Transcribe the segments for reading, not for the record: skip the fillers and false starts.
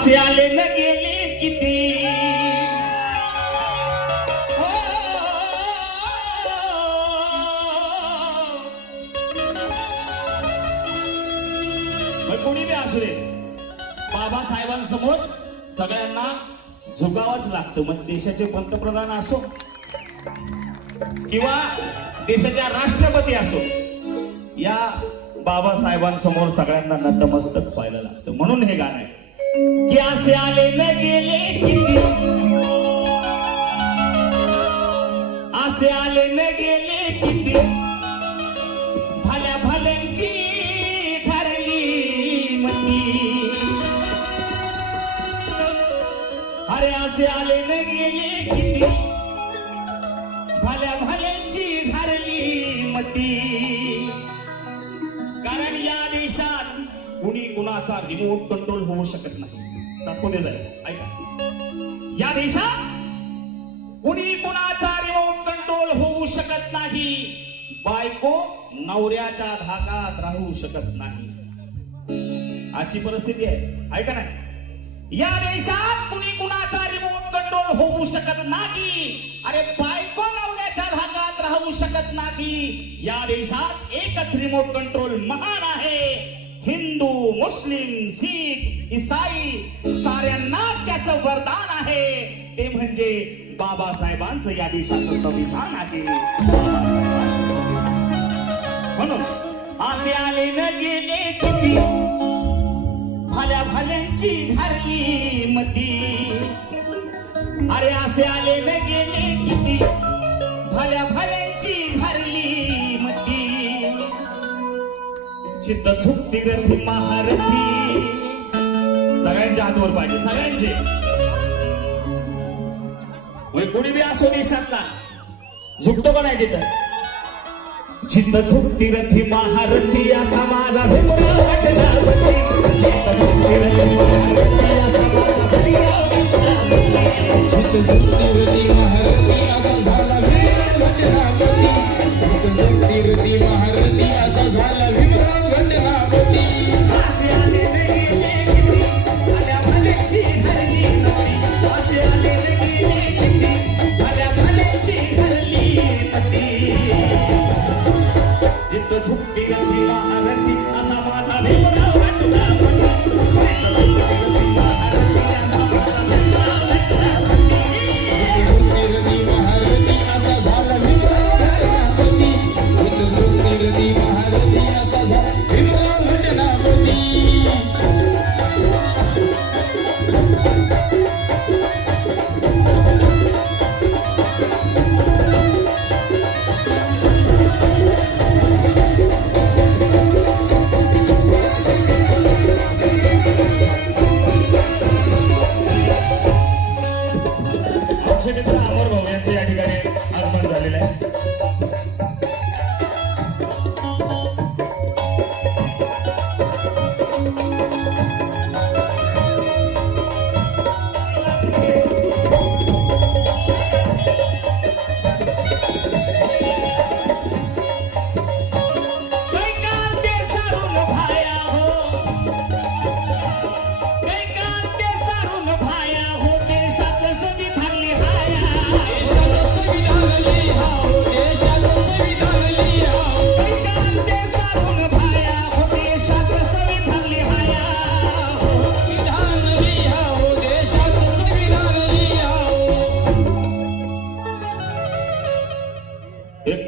असे आले न गेले किती कोणी बी असू दे बाबासाहेबांसमोर सगळ्यांना झुकावंच लागतं. मग देशाचे पंतप्रधान असो किंवा देशाच्या राष्ट्रपती असो, या बाबासाहेबांसमोर सगळ्यांना नतमस्तक व्हायला लागतं. म्हणून हे गाणं आहे की असे आले न गेले किती, असे आले न गेले किती, भल्या भल्यांची ठरली मती. अरे असे आले न गेले किती, भल्या भल्यांची ठरली मती. कारण या देशात कुणी कुणाचा रिमोट कंट्रोल होऊ शकत नाही. सांगू दे जाईल, ऐका. या देशात कुणी कुणाचा रिमोट कंट्रोल होऊ शकत नाही. बायको नवऱ्याच्या धाकात राहू शकत नाही. आजची परिस्थिती आहे, ऐका ना. या देशात कुणी कुणाचा रिमोट कंट्रोल होऊ शकत नाही. अरे बायको नवऱ्याच्या धाकात राहू शकत नाही. या देशात एकच रिमोट कंट्रोल महान आहे. हिंदू, मुस्लिम, सीख, ईसाई साऱ्यांनाच त्याचं वरदान आहे. ते म्हणजे बाबासाहेबांचं या देशाचं संविधान आहे. म्हणून असे आले न गेले किती, भल्या भल्यांची ठरली मती. अरे असे आले न गेले किती, भल्या भल्यांची ठरली मती. चित्त झुकती रथी महारथी. सगळ्यांच्या हातवर पाहिजे, सगळ्यांचे. कोणी बी असो देशातला, झुकतो का नाही तिथं? चित्त झुकती रथी महारथी असा माझा भीमराव गणपती. चित्त झुकती रथी महारथी असा माझा भीमराव गणपती. चित्त झुकती रथी महारथी असा झाला भीमराव गणपती. चित्त झुकती रथी महारथी असा झाला भीमराव गणपती. असे आले न गेले किती, भल्या भल्यांची ठरली मती. असे आले न गेले किती, भल्या भल्यांची ठरली मती. चित्त झुकती रथी महारथी असा माझा भीमराव गणपती.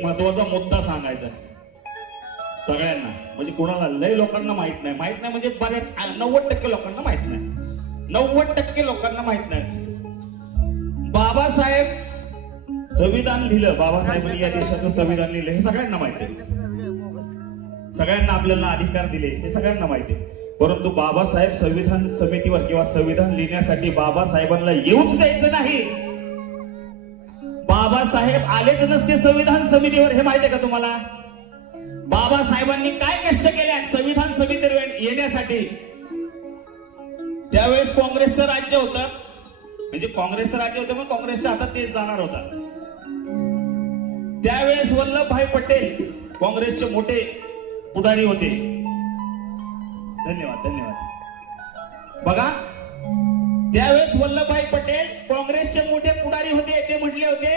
महत्वाचा मुद्दा सांगायचा सगळ्यांना, म्हणजे कोणाला लय लोकांना माहित नाही. माहित नाही म्हणजे बऱ्याच 90% लोकांना माहित नाही. 90% लोकांना माहित नाही. बाबासाहेब संविधान लिहिलं, बाबासाहेबांनी या देशाचं संविधान लिहिलं हे सगळ्यांना माहिती आहे. सगळ्यांना आपल्याला अधिकार दिले हे सगळ्यांना माहिती आहे. परंतु बाबासाहेब संविधान समितीवर किंवा संविधान लिहिण्यासाठी बाबासाहेबांना येऊच द्यायचं नाही. बाबासाहेब आलेच नसते संविधान समितीवर, हे माहिती आहे का तुम्हाला? बाबासाहेबांनी काय कष्ट केले संविधान समितीवर येण्यासाठी? त्यावेळेस काँग्रेसचं राज्य होतं, म्हणजे काँग्रेसचं राज्य होतं पण काँग्रेसच्या हातात तेच जाणार होता. त्यावेळेस वल्लभभाई पटेल काँग्रेसचे मोठे पुढारी होते. धन्यवाद धन्यवाद. बघा त्यावेळेस वल्लभभाई पटेल काँग्रेसचे मोठे पुढारी होते. ते म्हटले होते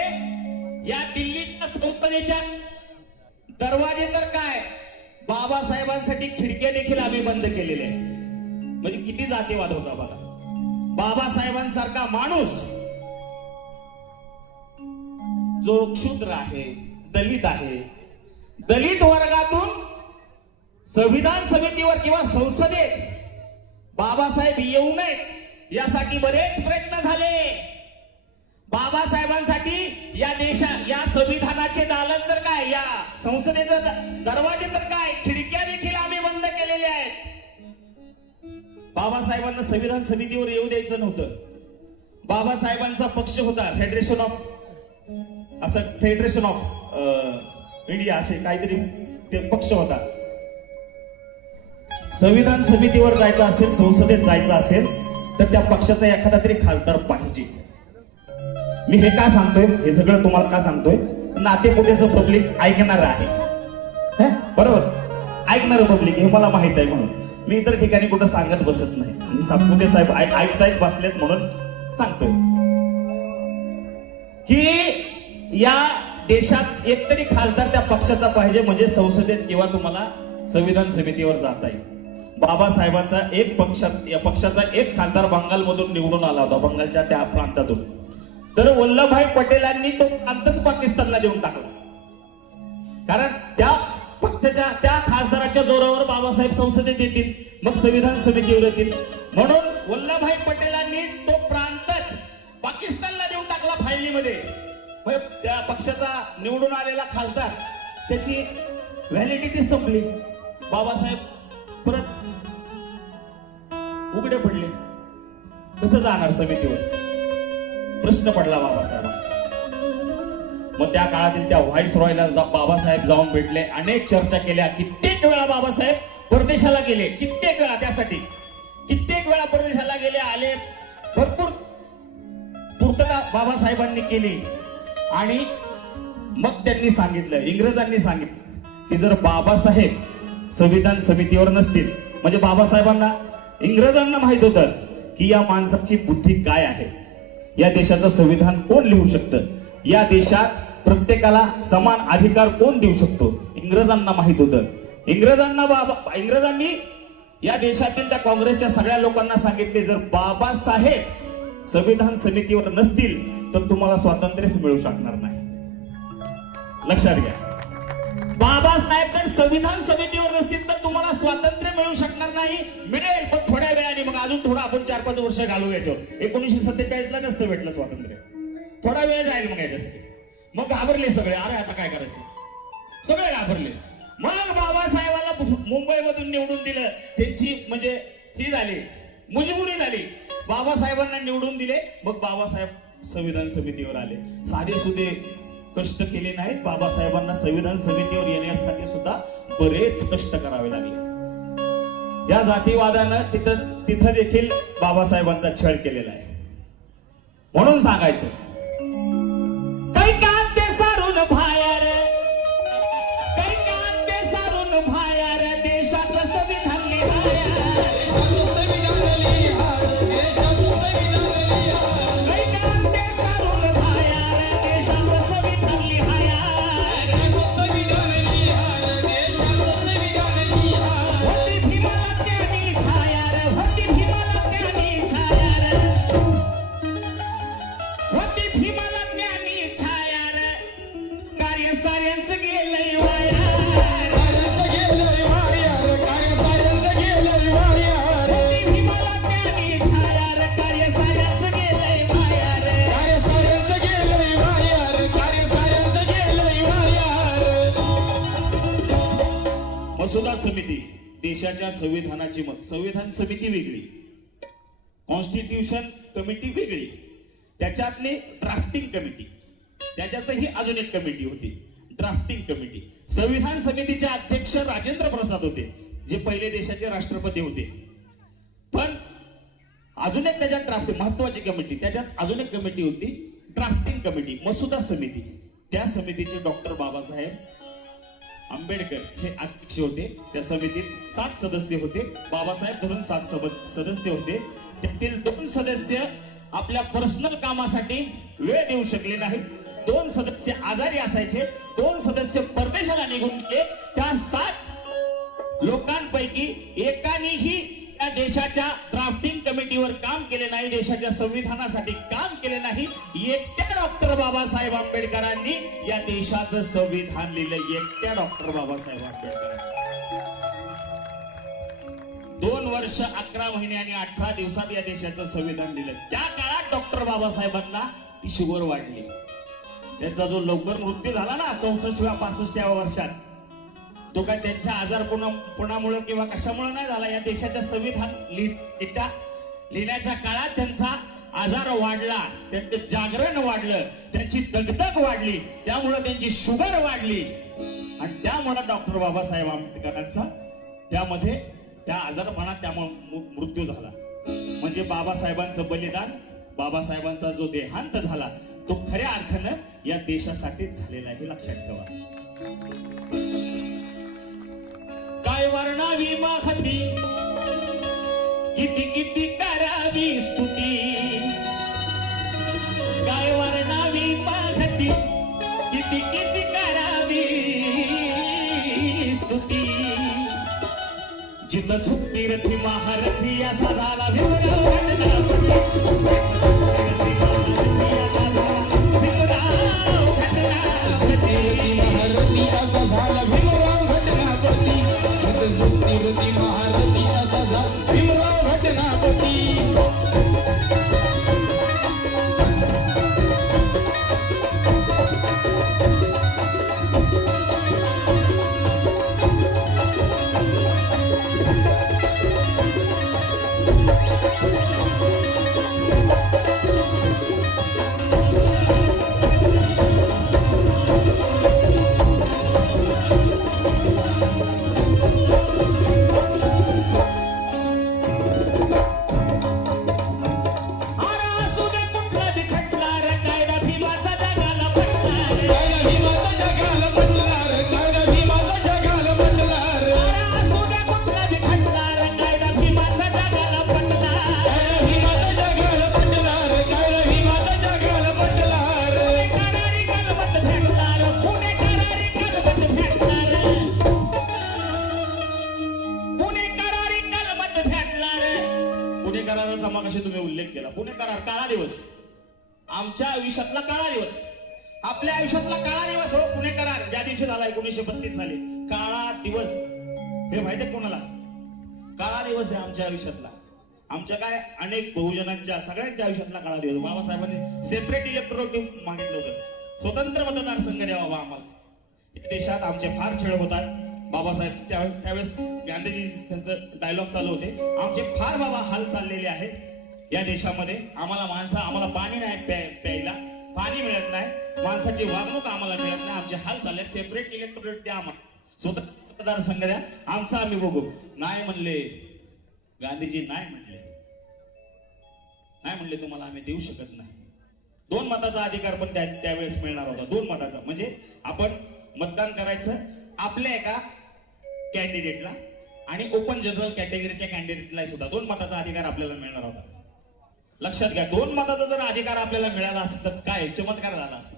या दिल्लीच्या संसदेच्या दरवाजे तर काय बाबासाहेबांसाठी खिडक्या देखील आम्ही बंद केलेल्या आहेत. म्हणजे किती जातीवाद होता बघा. बाबासाहेबांसारखा माणूस जो क्षुद्र आहे, दलित आहे, दलित वर्गातून संविधान समितीवर किंवा संसदेत बाबासाहेब येऊ नयेत यासाठी बरेच प्रयत्न झाले. बाबासाहेबांसाठी या या संविधानाचे दालन तर काय, या संसदेचं दरवाजे तर काय, खिडक्या देखील आम्ही बंद केलेल्या आहेत. बाबासाहेबांना संविधान समितीवर येऊ द्यायचं नव्हतं. बाबासाहेबांचा पक्ष होता फेडरेशन ऑफ इंडिया असे काहीतरी ते पक्ष होता. संविधान समितीवर जायचं असेल, संसदेत जायचं असेल तर त्या पक्षाचा एखादा तरी खासदार पाहिजे. मी हे का सांगतोय, हे सगळं तुम्हाला का सांगतोय, नातेपुतेचं पब्लिक ऐकणार आहे, बरोबर, ऐकणार पब्लिक हे मला माहित आहे. म्हणून मी इतर ठिकाणी कुठं सांगत बसत नाही. मी सातपुते साहेब ऐकतायत बसलेत म्हणून सांगतोय की या देशात एकतरी खासदार त्या पक्षाचा पाहिजे, म्हणजे संसदेत किंवा तुम्हाला संविधान समितीवर जाता येईल. बाबासाहेबांचा या पक्षाचा एक खासदार बंगालमधून निवडून आला होता, बंगालच्या त्या प्रांतातून. तर वल्लभभाई पटेलांनी तो प्रांतच पाकिस्तानला देऊन टाकला. कारण त्या पक्षाच्या त्या खासदाराच्या जोरावर बाबासाहेब संसदेत येतील, मग संविधान समितीवर येतील. म्हणून वल्लभभाई पटेलांनी तो प्रांतच पाकिस्तानला देऊन टाकला फायलीमध्ये. त्या पक्षाचा निवडून आलेला खासदार त्याची व्हॅलिडिटी संपली. बाबासाहेब परत उघडे पडले. कसं जाणार समितीवर, प्रश्न पडला बाबासाहेबांना. मग त्या काळातील त्या व्हाईस रॉयला बाबासाहेब जाऊन भेटले, अनेक चर्चा केल्या. कित्येक वेळा बाबासाहेब परदेशाला गेले, कित्येक वेळा त्यासाठी कित्येक वेळा परदेशाला गेले, आले. भरपूर पूर्तता बाबासाहेबांनी केली. आणि मग त्यांनी सांगितलं, इंग्रजांनी सांगितलं की जर बाबासाहेब संविधान समितीवर नसतील, म्हणजे बाबासाहेबांना इंग्रजांना माहित होतं की या माणसाची बुद्धी काय आहे, या देशाचं संविधान कोण लिहू शकतं, या देशात प्रत्येकाला समान अधिकार कोण देऊ शकतो, इंग्रजांना माहित होतं. इंग्रजांनी या देशातील त्या काँग्रेसच्या सगळ्या लोकांना सांगितले, जर बाबासाहेब संविधान समितीवर नसतील तर तुम्हाला स्वातंत्र्यच मिळू शकणार नाही. लक्षात घ्या, बाबासाहेब जर संविधान समितीवर नसतील तर तुम्हाला स्वातंत्र्य मिळू शकणार नाही. मिळेल पण थोड्या वेळाने, मग अजून थोडं आपण 4-5 वर्ष घालू याच्यावर. 1947 ला नसतं भेटलं स्वातंत्र्य, थोडा वेळ जाईल मग याच्यासाठी. मग घाबरले सगळे, अरे आता काय करायचं, सगळे घाबरले. मग बाबासाहेबाला मुंबईमधून निवडून दिलं. त्यांची म्हणजे ही झाली, मजबुरी झाली. बाबासाहेबांना निवडून दिले. मग बाबासाहेब संविधान समितीवर आले. साधे सुधे कष्ट केले नाहीत. बाबासाहेबांना संविधान समितीवर येण्यासाठी सुद्धा बरेच कष्ट करावे लागले. या जातीवादानं तिथं देखील बाबासाहेबांचा छळ केलेला आहे. म्हणून सांगायचं, काही कांदे सारून बाहेर, काही कांदे सारून बाहेर, देशाचं संविधान लिहाया, देशाचं संविधान लिहा, देशाचं संविधान लिहा. काही कांदे सारून बाहेर, देशाचं संविधान लिहाया, देशाचं संविधान लिहा, देशाचं संविधान लिहा. होती भीमाला त्यानी छाया रे, होती भीमाला त्यानी छाया रे, होती भीमाला त्यानी छाया रे. कार्य साऱ्यांचं गेलंय वाया, साऱ्यांचं गेलंय वाया रे, कार्य साऱ्यांचं गेलंय वाया रे. होती भीमाला त्यानी छाया रे, कार्य साऱ्यांचं गेलंय वाया रे, कार्य साऱ्यांचं गेलंय वाया रे, कार्य साऱ्यांचं गेलंय वाया रे. मसुदा समिती, देशाच्या संविधानाची संविधान समिती वेगळी, कॉन्स्टिट्यूशन कमिटी वेगळी, त्याच्यातली ड्राफ्टिंग कमिटी, त्याच्यातही अजून एक कमिटी होती, ड्राफ्टिंग कमिटी. संविधान समितीचे अध्यक्ष राजेंद्र प्रसाद होते, जे पहिले देशाचे राष्ट्रपती होते. पण अजून एक त्याच्यात ड्राफ्टिंग महत्वाची कमिटी, त्याच्यात अजून एक कमिटी होती ड्राफ्टिंग कमिटी, मसुदा समिती. त्या समितीचे डॉक्टर बाबासाहेब आंबेडकर हे अध्यक्ष होते. त्या समितीत 7 सदस्य होते. बाबासाहेब धरून 7 सदस्य होते. त्यातील 2 सदस्य आपल्या पर्सनल कामासाठी वेळ देऊ शकले नाही. 2 सदस्य आजारी असायचे. 2 सदस्य परदेशाला निघून गेले. त्या 7 लोकांपैकी एकानेही या देशाच्या ड्राफ्टिंग कमिटीवर काम केले नाही, देशाच्या संविधानासाठी काम केले नाही. एकट्या डॉक्टर बाबासाहेब आंबेडकरांनी या देशाचं संविधान लिहिलं. एकट्या डॉक्टर बाबासाहेब आंबेडकरांनी 2 वर्ष 11 महिने आणि 18 दिवसात या देशाचं संविधान लिहिलं. त्या काळात डॉक्टर बाबासाहेबांना ती शुगर वाढली. त्यांचा जो लवकर मृत्यू झाला ना 64-65 वर्षात, तो काय त्यांच्या आजारपणामुळे किंवा कशामुळे नाही झाला. या देशाच्या संविधान लिहिण्याच्या काळात त्यांचा आजार वाढला, त्यांचं जागरण वाढलं, त्यांची दगदग वाढली, त्यामुळे त्यांची शुगर वाढली आणि त्यामुळे डॉक्टर बाबासाहेब आंबेडकरांचा त्यामध्ये त्या आजारपणात त्यामुळे मृत्यू झाला. म्हणजे बाबासाहेबांचं बलिदान, बाबासाहेबांचा जो देहांत झाला तो खऱ्या अर्थानं या देशासाठीच झालेला आहे, लक्षात ठेवा. काय वर्णावी महती, किती किती करावी स्तुती. काय वर्णावी महती, किती किती करावी स्तुती. जिथं झुकती रथी महारथी असा झाला भीमराव घटनापती. महारथी असा झाला भीमराव घटनापती. रथी महारथी असा झाला भीमराव घटनापती. तुम्ही उल्लेख केला. पुणे करार काळा दिवस, आमच्या आयुष्यातला काळा दिवस, आपल्या आयुष्यातला काळा दिवस हो पुणे करार. ज्या दिवशी झाला 1932 साली काळा दिवस, हे माहिती कोणाला? काळा दिवस आहे आमच्या आयुष्यातला. आमच्या काय अनेक बहुजनांच्या सगळ्यांच्या आयुष्यातला काळा दिवस. बाबासाहेबांनी सेपरेट इलेक्टोरेट मागितलं होतं, स्वतंत्र मतदारसंघ द्या बाबा आम्हाला. देशात आमचे फार छळ होतात. बाबासाहेब त्यावेळेस गांधीजी त्यांचं डायलॉग चालू होते, आमचे फार बाबा हाल चाललेले आहेत या देशामध्ये. आम्हाला पाणी नाही प्यायला, पाणी मिळत नाही, माणसाची वागणूक आम्हाला मिळत नाही, आमचे हाल चालले. सेपरेट इलेक्टोरेट द्या आम्हाला, स्वतंत्र मतदारसंघ द्या, आमचा आम्ही बघू. नाही म्हणले गांधीजी, नाही म्हणले तुम्हाला आम्ही देऊ शकत नाही. 2 मताचा अधिकार पण त्यावेळेस मिळणार होता. 2 मताचा म्हणजे आपण मतदान करायचं आपल्या एका कॅन्डिडेटला आणि ओपन जनरल कॅटेगरीच्या कॅन्डिडेटला सुद्धा 2 मताचा अधिकार आपल्याला मिळणार होता. लक्षात घ्या, 2 मताचा जर अधिकार आपल्याला मिळाला असता तर काय चमत्कार झाला असता.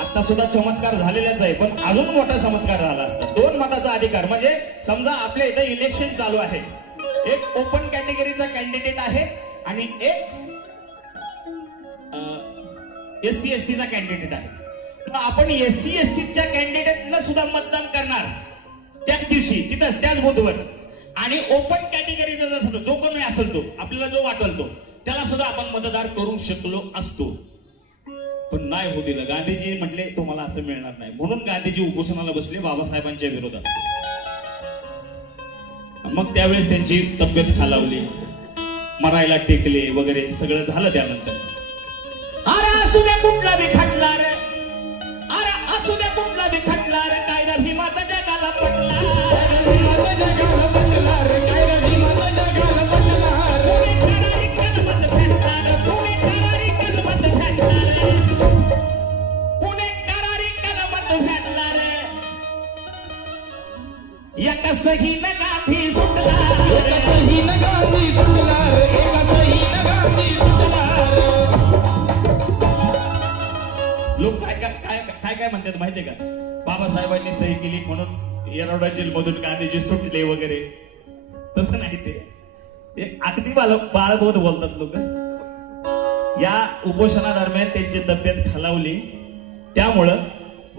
आता सुद्धा चमत्कार झालेलाच आहे, पण अजून मोठा चमत्कार झाला असता. 2 मताचा अधिकार म्हणजे समजा आपल्या इथे इलेक्शन चालू आहे, एक ओपन कॅटेगरीचा कॅन्डिडेट आहे आणि एक SC ST चा कॅन्डिडेट आहे. आपण SC ST च्या कॅन्डिडेटला सुद्धा मतदान करणार त्याच दिवशी, तिथंच त्याच बूथवर. आणि ओपन कॅटेगरीचा जर जो कोणी असेल तो, आपल्याला जो वाटेल तो, त्याला सुद्धा आपण मतदार करू शकलो असतो. पण नाही होऊ दिलं. गांधीजी म्हटले तुम्हाला असं मिळणार नाही, म्हणून गांधीजी उपोषणाला बसले बाबासाहेबांच्या विरोधात. मग त्यावेळेस त्यांची तब्येत खालावली, मरायला टेकले वगैरे सगळं झालं. त्यानंतर अरे असू द्या कुठला बी खटला रे, अरे असू द्या कुठला बी खटला रे, कायदा भीमाचा जगाला पटला, भीमाचा जगाला पटला रे, कायदा भीमाचा जगाला पटला रे. पुणे करारी कलबत भेटला रे, पुणे करारी कलबत भेटला रे, पुणे करारी कलबत भेटला रे. एका सही न गाठी सुटला, एका सही न गाठी माहितीये का? बाबासाहेबांनी सही केली म्हणून येरवडा जेलमधून गांधीजी सुटले वगैरे, तसं नाही ते अगदी बाळबोध बोलतात लोक. या उपोषणादरम्यान त्यांची तब्येत खालावली, त्यामुळं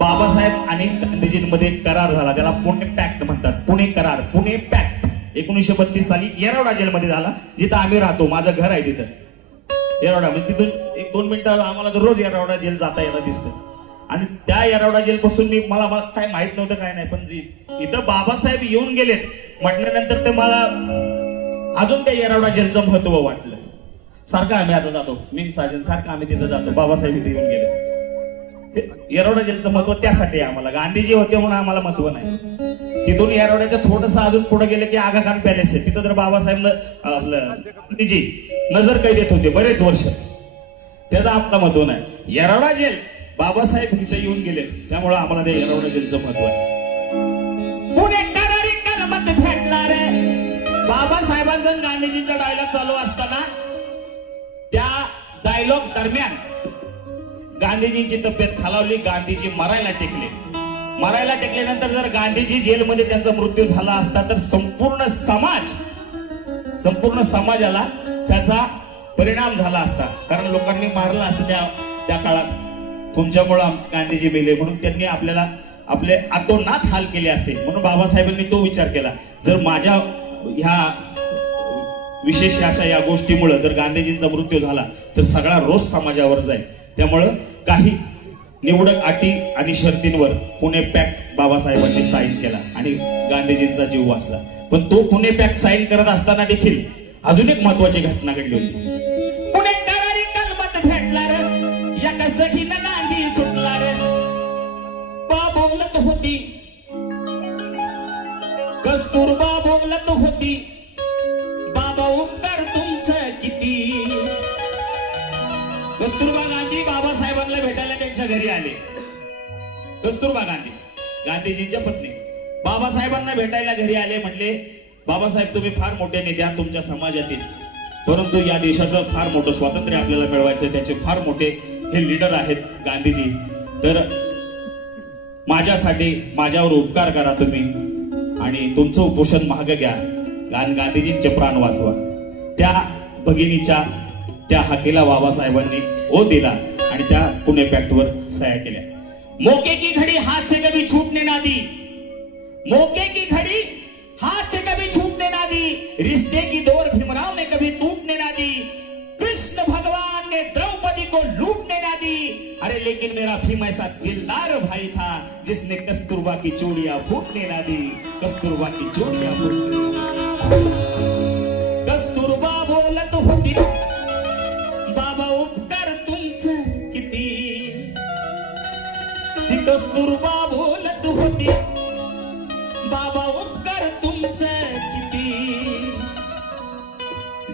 बाबासाहेब आणि गांधीजींमध्ये करार झाला. त्याला पुणे पॅक्ट म्हणतात. पुणे करार, पुणे पॅक्ट 1932 साली येरवडा जेलमध्ये झाला, जिथं आम्ही राहतो. माझं घर आहे तिथं येरवडा. म्हणजे तिथून 1-2 मिनिटं आम्हाला रोज येरवडा जेल जाता येणं दिसतं. आणि त्या येरवडा जेल पासून मला काय माहित नव्हतं, काय नाही, पण इथं बाबासाहेब येऊन गेलेत म्हटल्यानंतर ते मला अजून त्या येरवडा जेलचं महत्व वाटलं. सारखं आम्ही आता जातो, मी साजन सारखं आम्ही तिथं जातो. बाबासाहेब इथे येऊन गेले. येरवडा जेलचं महत्व त्यासाठी आहे आम्हाला. गांधीजी होते म्हणून आम्हाला महत्व नाही. तिथून येरवड्याच्या थोडस अजून पुढे गेले की आगा खान पॅलेस आहे. तिथं तर बाबासाहेब आपलं गांधीजी नजर कैदेत होते बरेच वर्ष. त्याचं आपलं महत्व नाही. येरवडा जेल बाबासाहेब इथे येऊन गेले, त्यामुळे आम्हाला त्या येरवडा जेलचं महत्व आहे. पुणे करारी कलमत भेटणार बाबासाहेबांचा गांधीजीचा डायलॉग चालू असताना त्या डायलॉग दरम्यान गांधीजींची तब्येत खालावली. गांधीजी मरायला टेकले. मरायला टेकल्यानंतर जर गांधीजी जेलमध्ये त्यांचा मृत्यू झाला असता तर संपूर्ण समाजाला त्याचा परिणाम झाला असता. कारण लोकांनी मारलं असं त्या काळात. तुमच्यामुळे गांधीजी मेले म्हणून त्यांनी आपले आतोनात हाल केले असते. म्हणून बाबासाहेबांनी तो विचार केला, जर माझ्या ह्या विशेष अशा या गोष्टीमुळे जर गांधीजींचा मृत्यू झाला तर सगळा रोष समाजावर जाईल. त्यामुळं काही निवडक अटी आणि शर्तींवर पुणे पॅक्ट बाबासाहेबांनी साईन केला आणि गांधीजींचा जीव वाचला. पण तो पुणे पॅक्ट साईन करत असताना देखील अजून एक महत्वाची घटना घडली होती. पुणे करारी कलमत भेटला रे, एका सखीनं नाही सुटला रे. बोलत होती कस्तुरबा, बोलत होती बाबा उपकार तुमचं किती. कस्तुरबा गांधी बाबासाहेबांना भेटायला त्यांच्या घरी आले. कस्तुरबा गांधी गांधीजींच्या पत्नी बाबासाहेबांना भेटायला घरी आले. म्हटले, बाबासाहेब तुम्ही फार मोठे नेते आहात तुमच्या समाजातील, परंतु या देशाचं फार मोठं स्वातंत्र्य आपल्याला मिळवायचं, त्याचे फार मोठे हे लीडर आहेत गांधीजी. तर माझ्यासाठी माझ्यावर उपकार करा तुम्ही आणि तुमचं उपोषण मागे घ्या आणि गांधीजींचे प्राण वाचवा. त्या भगिनीच्या त्या हाकेला बाबासाहेबांनी ओ दिला आणि त्या पुणे पॅक्टवर सह्या केल्या. मौके की घडी हाथ से कभी छूटने ना दी, मौके की घडी हाथ से कभी छूटने ना दी, रिश्ते की डोर भीमराव ने कभी टूटने ना दी, कृष्ण भगवान ने द्रौपदी को लूटने ना दी. अरे लेकिन मेरा भीम ऐसा दिलदार भाई था जिसने कस्तूरबा की चूड़ियां फूटने ना दी, कस्तूरबा की चूड़ियां फूटने. कस्तूरबा बोलत होती बाबा उपकार तुमचं किती. कस्तूरबा बोलत होती बाबा उपकार तुमचं किती.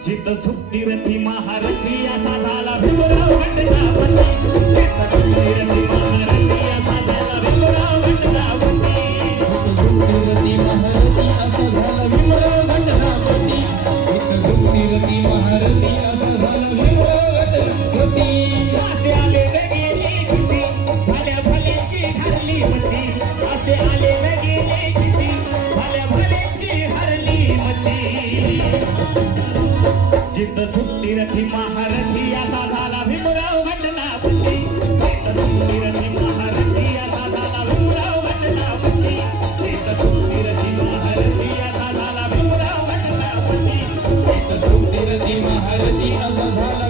जिथं झुकती रथी महारथी असा झाला भीमराव गंडापती. जिथं झुकती रथी महारथी असा झाला भीमराव गंडापती. जिथं झुकती रथी महारथी असा झाला भीमराव गंडापती. जिथं झुकती रथी महारथी असा झाला भीमराव गंडापती. असे आले गेले किती भल्या भल्याची हरली मती. असे आले गेले किती भल्या भल्याची हरली मती. जिथं झुकती रथी महारथी असा झाला भीमराव गंडापती. जिथं झुकती रथी महारथी असा झाला भीमराव गंडापती. जिथं झुकती रथी महारथी असा झाला भीमराव गंडापती. जिथं झुकती रथी महारथी असा झाला